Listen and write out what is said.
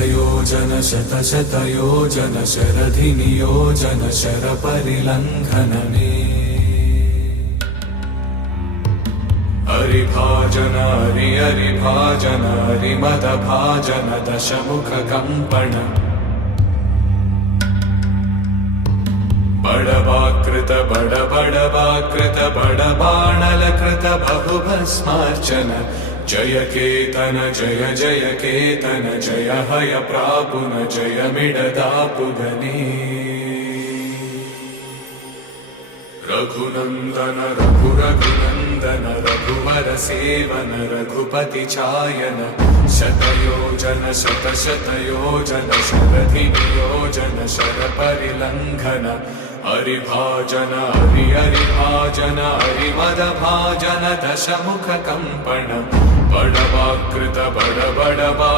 शतयोजन शतशतयोजन शरधिनियोजन शरपरिलङ्घनने हरिभाजन हरिभाजन हरिमदभाजन दशमुखकम्पण बडवाकृत बडबडवाकृत बडबाणलकृत बहुभस्मार्चन जय केतन जय जय केतन जय हय प्रापुन जय मिडदापुगने रघुनंदन रघुरघुनंदन रघुवर सेवन रघुपति चायन शतयोजन शतशतयोजन शरधिनियोजन शरपरिलङ्घन हरिभाजन हरिभाजन हरिमदभाजन दशमुखकम्पण बडवाकृत बडबडवा